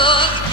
book.